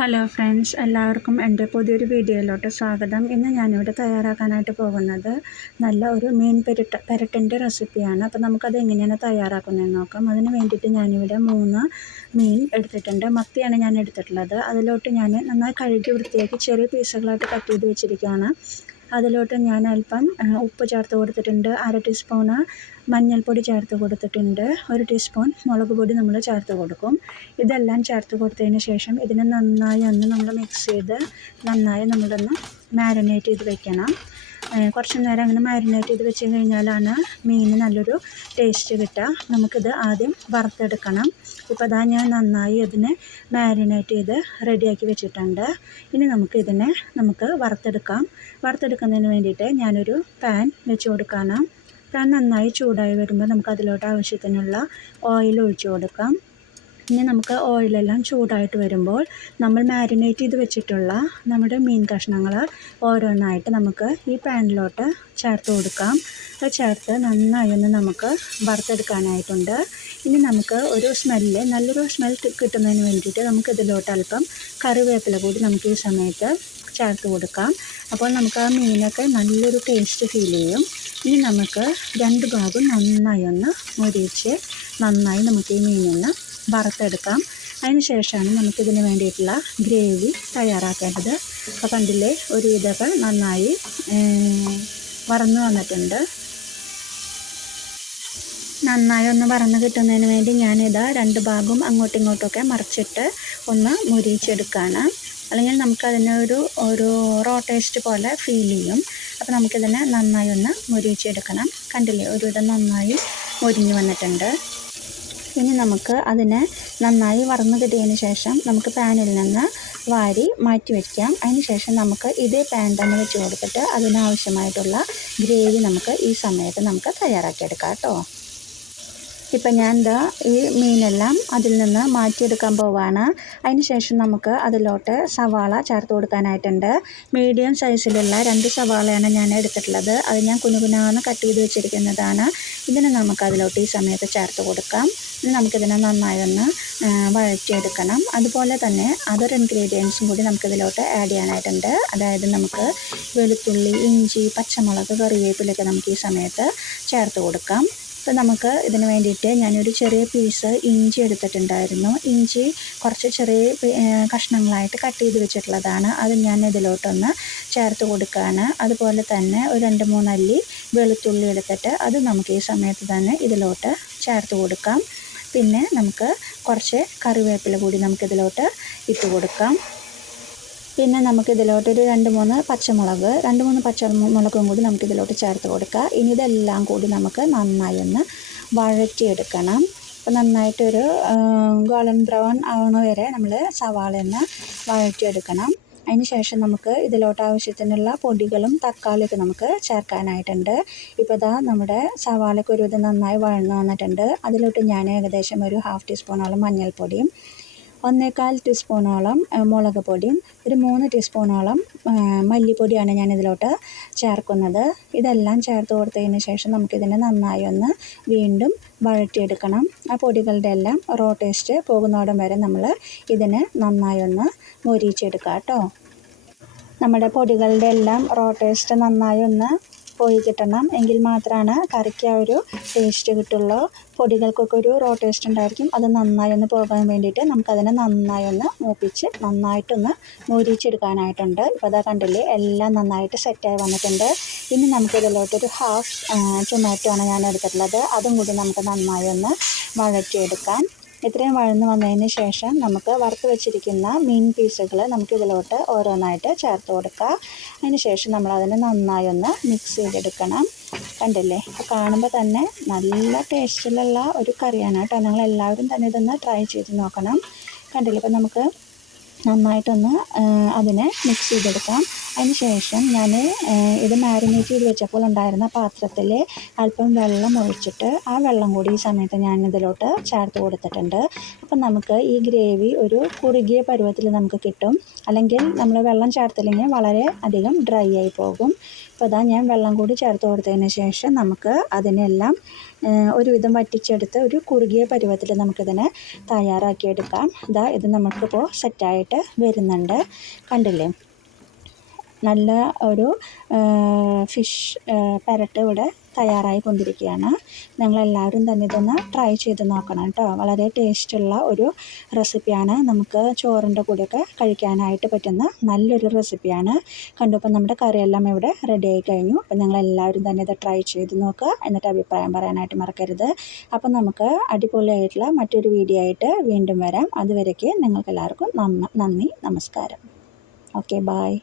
Hello friends, എല്ലാവർക്കും എൻ്റെ പുതിയൊരു വീഡിയോയിലോട്ട് സ്വാഗതം. ഇന്ന് ഞാനിവിടെ തയ്യാറാക്കാനായിട്ട് പോകുന്നത് നല്ല ഒരു മീൻ പെരട്ടിൻ്റെ റെസിപ്പിയാണ്. അപ്പോൾ നമുക്കത് എങ്ങനെയാണ് തയ്യാറാക്കുന്നതെന്ന് നോക്കാം. അതിന് വേണ്ടിയിട്ട് ഞാനിവിടെ 3 മീൻ എടുത്തിട്ടുണ്ട്. മത്തിയാണ് ഞാൻ എടുത്തിട്ടുള്ളത്. അതിലോട്ട് ഞാൻ നന്നായി കഴുകി വൃത്തിയാക്കി ചെറിയ പീസുകളായിട്ട് കട്ട് ചെയ്ത് വെച്ചിരിക്കുകയാണ്. അതിലോട്ട് ഞാൻ അല്പം ഉപ്പ് ചേർത്ത് കൊടുത്തിട്ടുണ്ട്. 1/2 ടീസ്പൂണ് മഞ്ഞൾപ്പൊടി ചേർത്ത് കൊടുത്തിട്ടുണ്ട്. 1 ടീസ്പൂൺ മുളക് പൊടി നമ്മൾ ചേർത്ത് കൊടുക്കും. ഇതെല്ലാം ചേർത്ത് കൊടുത്തതിന് ശേഷം ഇതിനെ നന്നായി നമ്മൾ മിക്സ് ചെയ്ത് നന്നായി നമ്മളൊന്ന് മാരിനേറ്റ് ചെയ്ത് വെക്കണം. കുറച്ച് നേരം അങ്ങനെ മാരിനേറ്റ് ചെയ്ത് വെച്ച് കഴിഞ്ഞാലാണ് മീൻ നല്ലൊരു ടേസ്റ്റ് കിട്ടുക. നമുക്കിത് ആദ്യം വറുത്തെടുക്കണം. ഇപ്പോൾ അതാ ഞാൻ നന്നായി അതിനെ മാരിനേറ്റ് ചെയ്ത് റെഡിയാക്കി വെച്ചിട്ടുണ്ട്. ഇനി നമുക്ക് വറുത്തെടുക്കുന്നതിന് വേണ്ടിയിട്ട് ഞാനൊരു പാൻ വെച്ച് കൊടുക്കണം. പാൻ നന്നായി ചൂടായി വരുമ്പോൾ നമുക്ക് അതിലോട്ട് ആവശ്യത്തിനുള്ള ഓയിൽ ഒഴിച്ച് കൊടുക്കാം. ഇനി നമുക്ക് ഓയിലെല്ലാം ചൂടായിട്ട് വരുമ്പോൾ നമ്മൾ മാരിനേറ്റ് ചെയ്ത് വെച്ചിട്ടുള്ള നമ്മുടെ മീൻ കഷ്ണങ്ങൾ ഓരോന്നായിട്ട് നമുക്ക് ഈ പാനിലോട്ട് ചേർത്ത് കൊടുക്കാം. അത് ചേർത്ത് നന്നായി ഒന്ന് നമുക്ക് വറുത്തെടുക്കാനായിട്ടുണ്ട്. ഇനി നമുക്ക് നല്ലൊരു സ്മെൽ കിട്ടുന്നതിന് വേണ്ടിയിട്ട് നമുക്ക് ഇതിലോട്ട് അല്പം കറിവേപ്പില കൂടി നമുക്ക് ഈ സമയത്ത് ചേർത്ത് കൊടുക്കാം. അപ്പോൾ നമുക്ക് ആ മീനൊക്കെ നല്ലൊരു ടേസ്റ്റ് ഫീൽ ചെയ്യും. ഇനി നമുക്ക് 2 ഭാഗം നന്നായി ഒന്ന് മുരിച്ച് നന്നായി നമുക്ക് ഈ മീനൊന്ന് വറുത്തെടുക്കാം. അതിന് ശേഷമാണ് നമുക്കിതിന് വേണ്ടിയിട്ടുള്ള ഗ്രേവി തയ്യാറാക്കേണ്ടത്. അപ്പോൾ കണ്ടില്ലേ, ഒരു ഇതൊക്കെ നന്നായി വറന്ന് വന്നിട്ടുണ്ട്. നന്നായി ഒന്ന് വറന്ന് കിട്ടുന്നതിന് വേണ്ടി ഞാനിതാ 2 ഭാഗവും അങ്ങോട്ടും ഇങ്ങോട്ടുമൊക്കെ മറിച്ചിട്ട് ഒന്ന് മുരിച്ചെടുക്കുകയാണ്. അല്ലെങ്കിൽ നമുക്കതിന് ഒരു റോ ടേസ്റ്റ് പോലെ ഫീൽ ചെയ്യും. അപ്പോൾ നമുക്കിതിനെ നന്നായി ഒന്ന് മുരിച്ചെടുക്കണം. കണ്ടില്ലേ, ഒരുവിധം നന്നായി മുരിഞ്ഞ് വന്നിട്ടുണ്ട്. ഇനി നമുക്ക് അതിനെ നന്നായി വറന്ന് കിട്ടിയതിന് ശേഷം നമുക്ക് പാനിൽ നിന്ന് വാരി മാറ്റി വയ്ക്കാം. അതിന് ശേഷം നമുക്ക് ഇതേ പാൻ തന്നെ വെച്ച് കൊടുത്തിട്ട് അതിനാവശ്യമായിട്ടുള്ള ഗ്രേവി നമുക്ക് ഈ സമയത്ത് നമുക്ക് തയ്യാറാക്കിയെടുക്കാം കേട്ടോ. ഇപ്പം ഞാൻ ഈ മീനെല്ലാം അതിൽ നിന്ന് മാറ്റിയെടുക്കാൻ പോവാണ്. അതിന് ശേഷം നമുക്ക് അതിലോട്ട് സവാള ചേർത്ത് കൊടുക്കാനായിട്ടുണ്ട്. മീഡിയം സൈസിലുള്ള 2 സവാളയാണ് ഞാൻ എടുത്തിട്ടുള്ളത്. അത് ഞാൻ കുനുകുനാന്ന് കട്ട് ചെയ്ത് വെച്ചിരിക്കുന്നതാണ്. ഇതിന് നമുക്ക് അതിലോട്ട് ഈ സമയത്ത് ചേർത്ത് കൊടുക്കാം. ഇനി നമുക്കിതിനെ നന്നായി ഒന്ന് വഴറ്റിയെടുക്കണം. അതുപോലെ തന്നെ അതർ ഇൻഗ്രീഡിയൻസും കൂടി നമുക്കിതിലോട്ട് ആഡ് ചെയ്യാനായിട്ടുണ്ട്. അതായത് നമുക്ക് വെളുത്തുള്ളി, ഇഞ്ചി, പച്ചമുളക്, കറിവേപ്പിലൊക്കെ നമുക്ക് ഈ സമയത്ത് ചേർത്ത് കൊടുക്കാം. അപ്പോൾ നമുക്ക് ഇതിന് വേണ്ടിയിട്ട് ഞാനൊരു ചെറിയ പീസ് ഇഞ്ചി എടുത്തിട്ടുണ്ടായിരുന്നു. ഇഞ്ചി കുറച്ച് ചെറിയ കഷ്ണങ്ങളായിട്ട് കട്ട് ചെയ്ത് വെച്ചിട്ടുള്ളതാണ്. അത് ഞാൻ ഇതിലോട്ടൊന്ന് ചേർത്ത് കൊടുക്കുകയാണ്. അതുപോലെ തന്നെ ഒരു 2-3 അല്ലി വെളുത്തുള്ളി എടുത്തിട്ട് അത് നമുക്ക് ഈ സമയത്ത് തന്നെ ഇതിലോട്ട് ചേർത്ത് കൊടുക്കാം. പിന്നെ നമുക്ക് കുറച്ച് കറിവേപ്പില കൂടി നമുക്കിതിലോട്ട് ഇട്ട് കൊടുക്കാം. പിന്നെ നമുക്കിതിലോട്ട് ഒരു 2-3 പച്ചമുളകും കൂടി നമുക്കിതിലോട്ട് ചേർത്ത് കൊടുക്കുക. ഇനി ഇതെല്ലാം കൂടി നമുക്ക് നന്നായി ഒന്ന് വഴറ്റിയെടുക്കണം. അപ്പോൾ നന്നായിട്ടൊരു ഗോൾഡൻ ബ്രൗൺ ആവണ വരെ നമ്മൾ സവാള ഒന്ന് വഴറ്റിയെടുക്കണം. അതിന് ശേഷം നമുക്ക് ഇതിലോട്ട് ആവശ്യത്തിനുള്ള പൊടികളും തക്കാളിയൊക്കെ നമുക്ക് ചേർക്കാനായിട്ടുണ്ട്. ഇപ്പോൾ ഇതാ നമ്മുടെ സവാളയ്ക്ക് ഒരുവിധം നന്നായി വഴന്ന് വന്നിട്ടുണ്ട്. അതിലോട്ട് ഞാൻ ഏകദേശം ഒരു 1/2 ടീസ്പൂണോളം മഞ്ഞൾപ്പൊടിയും 1/4 ടീസ്പൂണോളം മുളക് പൊടിയും ഒരു 3 ടീസ്പൂണോളം മല്ലിപ്പൊടിയാണ് ഞാനിതിലോട്ട് ചേർക്കുന്നത്. ഇതെല്ലാം ചേർത്ത് കൊടുത്തതിന് ശേഷം നമുക്കിതിനെ നന്നായി ഒന്ന് വീണ്ടും വഴറ്റിയെടുക്കണം. ആ പൊടികളുടെ എല്ലാം റോ ടേസ്റ്റ് പോകുന്നോടം വരെ നമ്മൾ ഇതിനെ നന്നായി ഒന്ന് മൊരിച്ചെടുക്കാം കേട്ടോ. നമ്മുടെ പൊടികളുടെ എല്ലാം റോ ടേസ്റ്റ് നന്നായി ഒന്ന് പോയി കിട്ടണം. എങ്കിൽ മാത്രമാണ് കറിക്ക് ആ ഒരു ടേസ്റ്റ് കിട്ടുള്ളൂ. പൊടികൾക്കൊക്കെ ഒരു റോ ടേസ്റ്റ് ഉണ്ടായിരിക്കും. അത് നന്നായി ഒന്ന് പോകാൻ വേണ്ടിയിട്ട് നമുക്കതിനെ നന്നായി ഒന്ന് മൂപ്പിച്ച് നന്നായിട്ടൊന്ന് മൊരിച്ചെടുക്കാനായിട്ടുണ്ട്. ഇപ്പോൾ അതാ കണ്ടില്ലേ, എല്ലാം നന്നായിട്ട് സെറ്റായി വന്നിട്ടുണ്ട്. ഇനി നമുക്കിതിലോട്ടൊരു 1/2 ടൊമാറ്റോ ആണ് ഞാൻ എടുത്തിട്ടുള്ളത്. അതും കൂടി നമുക്ക് നന്നായി ഒന്ന് വഴറ്റിയെടുക്കാം. ഇത്രയും വഴന്ന് വന്നതിന് ശേഷം നമുക്ക് വറുത്ത് വെച്ചിരിക്കുന്ന മീൻ പീസുകൾ നമുക്കിതിലോട്ട് ഓരോന്നായിട്ട് ചേർത്ത് കൊടുക്കുക. അതിന് ശേഷം നമ്മളതിനെ നന്നായി ഒന്ന് മിക്സ് ചെയ്തെടുക്കണം. കണ്ടില്ലേ, കാണുമ്പോൾ തന്നെ നല്ല ടേസ്റ്റിലുള്ള ഒരു കറിയാണ് കേട്ടോ. നിങ്ങളെല്ലാവരും തന്നെ ഇതൊന്ന് ട്രൈ ചെയ്ത് നോക്കണം. കണ്ടില്ലേ, ഇപ്പം നമുക്ക് നന്നായിട്ടൊന്ന് അതിനെ മിക്സ് ചെയ്തെടുക്കാം. അതിന് ശേഷം ഞാൻ ഇത് മാരിനേറ്റ് ചെയ്ത് വെച്ചപ്പോൾ ഉണ്ടായിരുന്ന പാത്രത്തിൽ അല്പം വെള്ളം ഒഴിച്ചിട്ട് ആ വെള്ളം കൂടി ഈ സമയത്ത് ഞാൻ ഇതിലോട്ട് ചേർത്ത് കൊടുത്തിട്ടുണ്ട്. അപ്പം നമുക്ക് ഈ ഗ്രേവി ഒരു കുറുകിയ പരുവത്തിൽ നമുക്ക് കിട്ടും. അല്ലെങ്കിൽ നമ്മൾ വെള്ളം ചേർത്തില്ലെങ്കിൽ വളരെ അധികം ഡ്രൈ ആയി പോകും. അപ്പോൾ അതാ ഞാൻ വെള്ളം കൂടി ചേർത്ത് കൊടുത്തതിന് ശേഷം നമുക്ക് അതിനെല്ലാം ഒരുവിധം വറ്റിച്ചെടുത്ത് ഒരു കുറുകിയ പരുവത്തിൽ നമുക്കിതിനെ തയ്യാറാക്കിയെടുക്കാം. ഇത് നമുക്കിപ്പോൾ സെറ്റായിട്ട് വരുന്നുണ്ട്, കണ്ടില്ലേ? നല്ല ഒരു ഫിഷ് പെരട്ട് ഇവിടെ തയ്യാറായി കൊണ്ടിരിക്കുകയാണ്. നിങ്ങളെല്ലാവരും തന്നെ ഇതൊന്ന് ട്രൈ ചെയ്ത് നോക്കണം കേട്ടോ. വളരെ ടേസ്റ്റുള്ള ഒരു റെസിപ്പിയാണ്. നമുക്ക് ചോറിൻ്റെ കൂടെയൊക്കെ കഴിക്കാനായിട്ട് പറ്റുന്ന നല്ലൊരു റെസിപ്പിയാണ്. കണ്ടപ്പോൾ നമ്മുടെ കറിയെല്ലാം ഇവിടെ റെഡി ആയി കഴിഞ്ഞു. അപ്പോൾ നിങ്ങളെല്ലാവരും തന്നെ ഇത് ട്രൈ ചെയ്ത് നോക്കുക, എന്നിട്ട് അഭിപ്രായം പറയാനായിട്ട് മറക്കരുത്. അപ്പോൾ നമുക്ക് അടിപൊളിയായിട്ടുള്ള മറ്റൊരു വീഡിയോ ആയിട്ട് വീണ്ടും വരാം. അതുവരേക്ക് നിങ്ങൾക്കെല്ലാവർക്കും നന്ദി, നമസ്കാരം. Okay, bye.